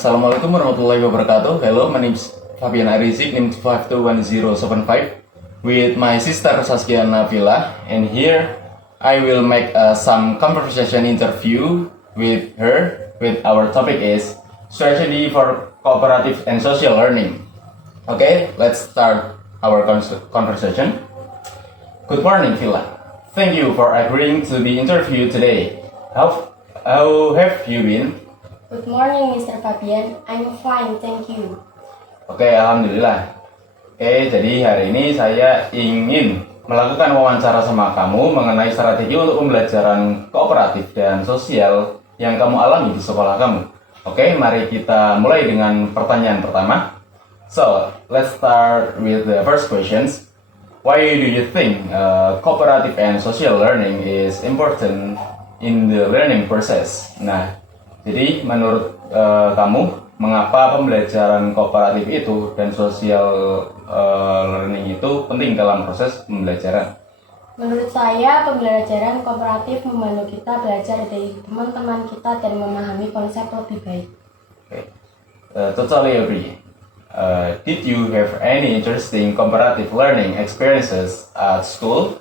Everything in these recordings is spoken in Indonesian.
Assalamualaikum warahmatullahi wabarakatuh. Hello, my name is Fabian Arizik, name 521075, with my sister Saskia Nabila, and here I will make some conversation interview with her. With our topic is strategy for cooperative and social learning. Okay, let's start our conversation. Good morning, Villa. Thank you for agreeing to the interview today. How have you been? Good morning, Mr. Fabian. I'm fine, thank you. Oke, alhamdulillah. Oke, jadi hari ini saya ingin melakukan wawancara sama kamu mengenai strategi untuk pembelajaran kooperatif dan sosial yang kamu alami di sekolah kamu. Oke, mari kita mulai dengan pertanyaan pertama. So, let's start with the first questions. Why do you think cooperative and social learning is important in the learning process? Nah, jadi menurut kamu, mengapa pembelajaran kooperatif itu dan social learning itu penting dalam proses pembelajaran? Menurut saya, pembelajaran kooperatif membantu kita belajar dari teman-teman kita dan memahami konsep lebih baik. Okay. Totally agree. Did you have any interesting cooperative learning experiences at school?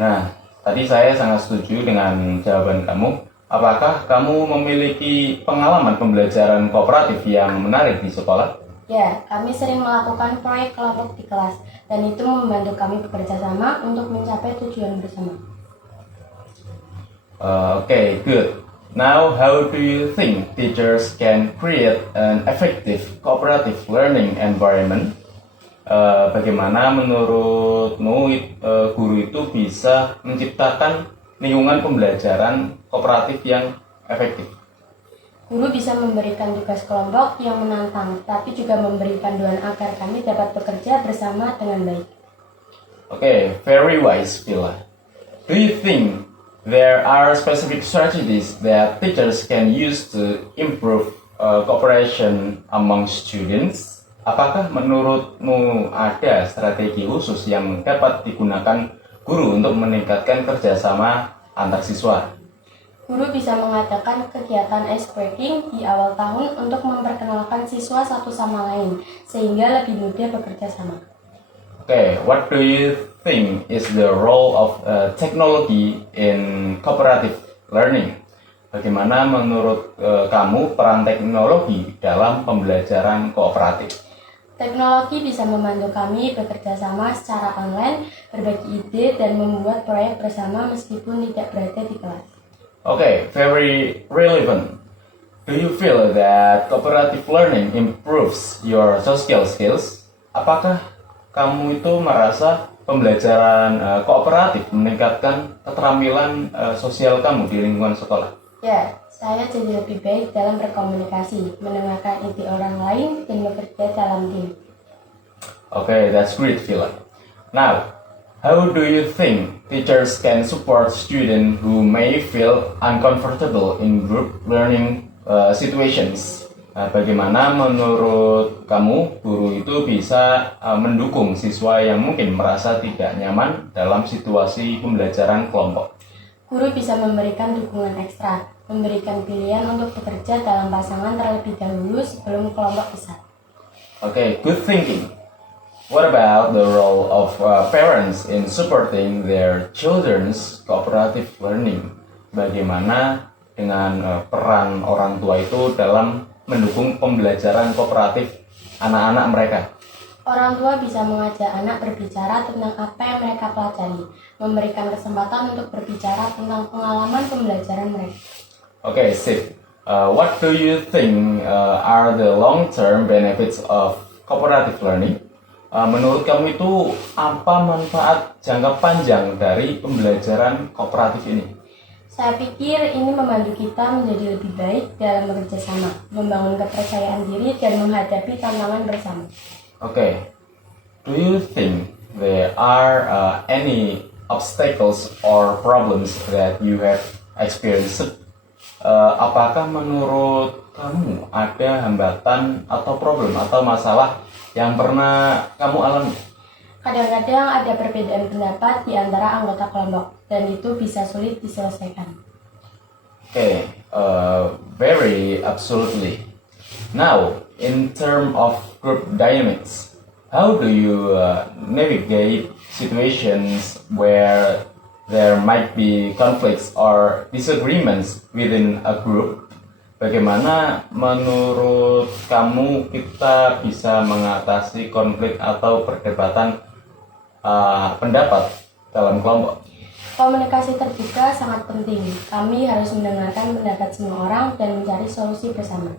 Nah, tadi saya sangat setuju dengan jawaban kamu. Apakah kamu memiliki pengalaman pembelajaran kooperatif yang menarik di sekolah? Ya, kami sering melakukan proyek kelompok di kelas, dan itu membantu kami bekerja sama untuk mencapai tujuan bersama. Okay, good. Now, how do you think teachers can create an effective cooperative learning environment? Bagaimana menurutmu guru itu bisa menciptakan lingkungan pembelajaran kooperatif yang efektif? Guru bisa memberikan tugas kelompok yang menantang, tapi juga memberi panduan agar kami dapat bekerja bersama dengan baik. Okay, very wise, Villa. Do you think there are specific strategies that teachers can use to improve cooperation among students? Apakah menurutmu ada strategi khusus yang dapat digunakan guru untuk meningkatkan kerjasama antar siswa? Guru bisa mengadakan kegiatan ice-breaking di awal tahun untuk memperkenalkan siswa satu sama lain, sehingga lebih mudah bekerja sama. Okay, what do you think is the role of technology in cooperative learning? Bagaimana menurut kamu peran teknologi dalam pembelajaran kooperatif? Teknologi bisa membantu kami bekerja sama secara online, berbagi ide, dan membuat proyek bersama meskipun tidak berada di kelas. Okay, very relevant. Do you feel that cooperative learning improves your social skills? Apakah kamu itu merasa pembelajaran kooperatif meningkatkan keterampilan sosial kamu di lingkungan sekolah? Ya, saya jadi lebih baik dalam berkomunikasi, mendengarkan ide orang lain, dan bekerja dalam tim. Okay, that's great, Villa. Now, how do you think teachers can support students who may feel uncomfortable in group learning situations? Bagaimana menurut kamu guru itu bisa mendukung siswa yang mungkin merasa tidak nyaman dalam situasi pembelajaran kelompok? Guru bisa memberikan dukungan ekstra, memberikan pilihan untuk bekerja dalam pasangan terlebih dahulu sebelum kelompok besar. Okay, good thinking. What about the role of parents in supporting their children's cooperative learning? Bagaimana dengan peran orang tua itu dalam mendukung pembelajaran kooperatif anak-anak mereka? Orang tua bisa mengajak anak berbicara tentang apa yang mereka pelajari, memberikan kesempatan untuk berbicara tentang pengalaman pembelajaran mereka. Okay, sip. What do you think are the long-term benefits of cooperative learning? Menurut kamu itu apa manfaat jangka panjang dari pembelajaran kooperatif ini? Saya pikir ini membantu kita menjadi lebih baik dalam bekerja sama, membangun kepercayaan diri, dan menghadapi tantangan bersama. Okay, do you think there are any obstacles or problems that you have experienced? Apakah menurut kamu ada hambatan atau problem atau masalah yang pernah kamu alami? Kadang-kadang ada perbedaan pendapat di antara anggota kelompok, dan itu bisa sulit diselesaikan. Okay, very absolutely. Now, in terms of group dynamics, how do you navigate situations where there might be conflicts or disagreements within a group? Bagaimana menurut kamu kita bisa mengatasi konflik atau perdebatan pendapat dalam kelompok? Komunikasi terbuka sangat penting. Kami harus mendengarkan pendapat semua orang dan mencari solusi bersama.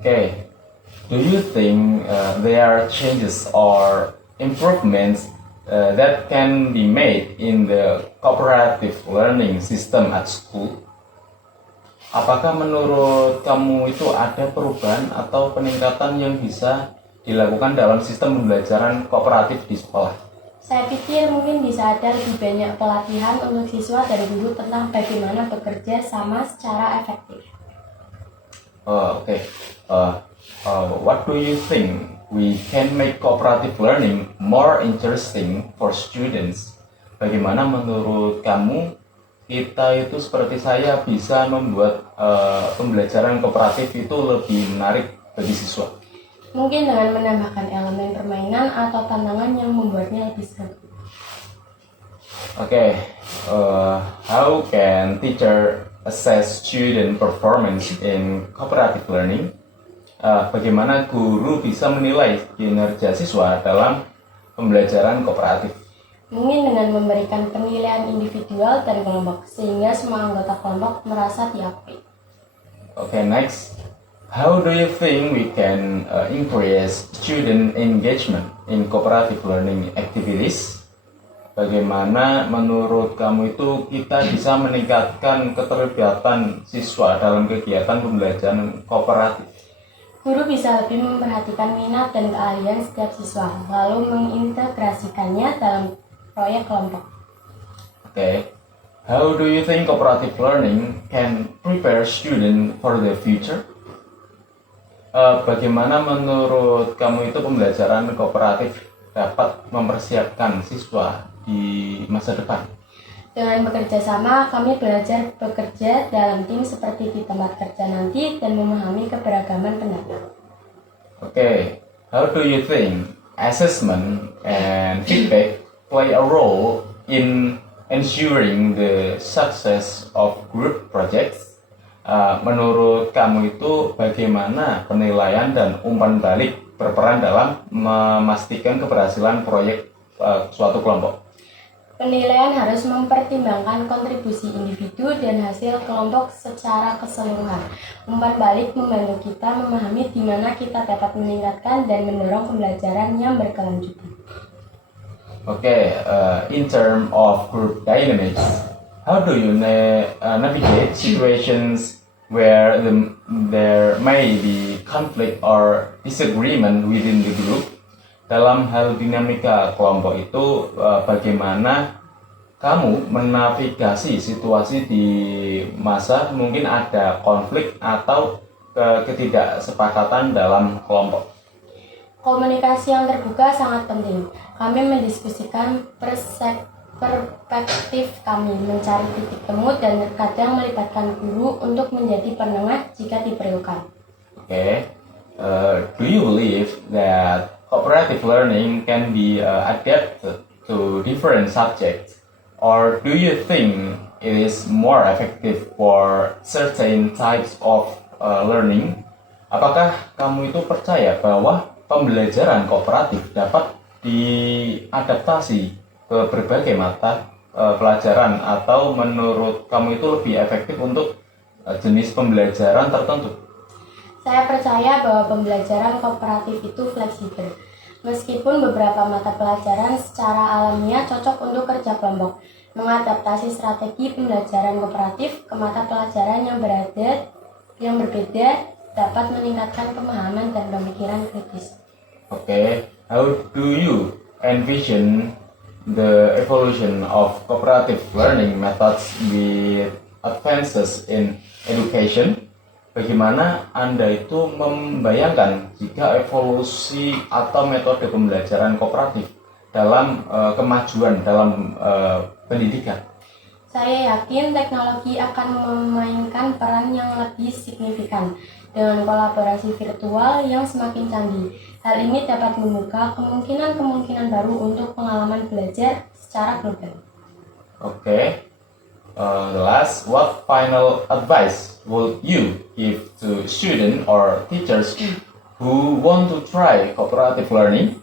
Okay. Do you think there are changes or improvements that can be made in the cooperative learning system at school? Apakah menurut kamu itu ada perubahan atau peningkatan yang bisa dilakukan dalam sistem pembelajaran kooperatif di sekolah? Saya pikir mungkin bisa ada lebih banyak pelatihan untuk siswa dan guru tentang bagaimana bekerja sama secara efektif. Okay. What do you think we can make cooperative learning more interesting for students? Bagaimana menurut kamu kita itu seperti saya bisa membuat pembelajaran kooperatif itu lebih menarik bagi siswa? Mungkin dengan menambahkan elemen permainan atau tantangan yang membuatnya lebih seru. Okay, how can teacher assess student performance in cooperative learning? Bagaimana guru bisa menilai kinerja siswa dalam pembelajaran kooperatif? Mungkin dengan memberikan penilaian individual dan kelompok, sehingga semua anggota kelompok merasa diakui. Okay, next. How do you think we can increase student engagement in cooperative learning activities? Bagaimana menurut kamu itu kita bisa meningkatkan keterlibatan siswa dalam kegiatan pembelajaran kooperatif? Guru bisa lebih memperhatikan minat dan keahlian setiap siswa, lalu mengintegrasikannya dalam proyek kelompok. Okay. How do you think cooperative learning can prepare students for the future? Bagaimana menurut kamu itu pembelajaran kooperatif dapat mempersiapkan siswa di masa depan? Dengan bekerja sama, kami belajar bekerja dalam tim seperti di tempat kerja nanti dan memahami keberagaman pendapat. Okay, how do you think assessment and feedback play a role in ensuring the success of group projects? Menurut kamu itu bagaimana penilaian dan umpan balik berperan dalam memastikan keberhasilan proyek suatu kelompok? Penilaian harus mempertimbangkan kontribusi individu dan hasil kelompok secara keseluruhan. Umpan balik membantu kita memahami di mana kita dapat meningkatkan dan mendorong pembelajaran yang berkelanjutan. Okay, in terms of group dynamics, how do you navigate situations where there may be conflict or disagreement within the group? Dalam hal dinamika kelompok itu, bagaimana kamu menavigasi situasi di masa mungkin ada konflik atau ketidaksepakatan dalam kelompok? Komunikasi yang terbuka sangat penting. Kami mendiskusikan perspektif kami, mencari titik temu, dan terkadang melibatkan guru untuk menjadi penengah jika diperlukan. Okay. Do you believe that cooperative learning can be adapted to different subjects, or do you think it is more effective for certain types of learning? Apakah kamu itu percaya bahwa pembelajaran kooperatif dapat diadaptasi ke berbagai mata pelajaran, atau menurut kamu itu lebih efektif untuk jenis pembelajaran tertentu? Saya percaya bahwa pembelajaran kooperatif itu fleksibel. Meskipun beberapa mata pelajaran secara alamiah cocok untuk kerja kelompok, mengadaptasi strategi pembelajaran kooperatif ke mata pelajaran yang berbeda dapat meningkatkan pemahaman dan pemikiran kritis. Okay, how do you envision the evolution of cooperative learning methods with advances in education? Bagaimana Anda itu membayangkan jika evolusi atau metode pembelajaran kooperatif dalam kemajuan dalam pendidikan? Saya yakin teknologi akan memainkan peran yang lebih signifikan. dengan kolaborasi virtual yang semakin canggih. Hal ini dapat membuka kemungkinan-kemungkinan baru untuk pengalaman belajar secara global. Okay. The last, what final advice would you give to students or teachers who want to try cooperative learning?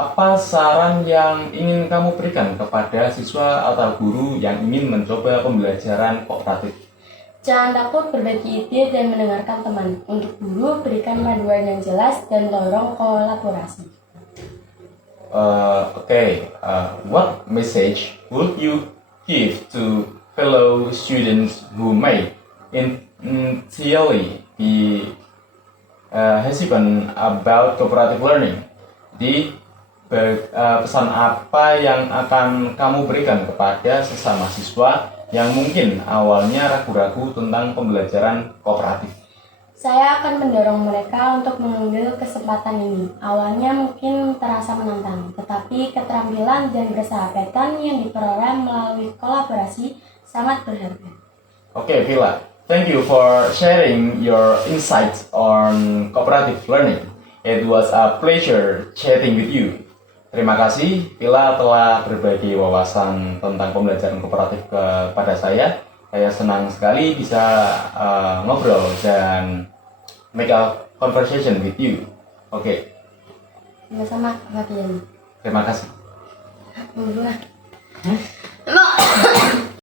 Apa saran yang ingin kamu berikan kepada siswa atau guru yang ingin mencoba pembelajaran kooperatif? Jangan takut berbagi ide dan mendengarkan teman. Untuk guru, berikan panduan yang jelas dan dorong kolaborasi. What message would you give to fellow students who may initially be hesitant about cooperative learning? Pesan apa yang akan kamu berikan kepada sesama siswa yang mungkin awalnya ragu-ragu tentang pembelajaran kooperatif? Saya akan mendorong mereka untuk mengambil kesempatan ini. Awalnya mungkin terasa menantang, tetapi keterampilan dan persahabatan yang diperoleh melalui kolaborasi sangat berharga. Okay, Villa, thank you for sharing your insights on cooperative learning. It was a pleasure chatting with you. Terima kasih, Villa telah berbagi wawasan tentang pembelajaran kooperatif kepada saya. Saya senang sekali bisa ngobrol dan make a conversation with you. Oke. Sama-sama, Pak Kiai. Terima kasih. Berdua.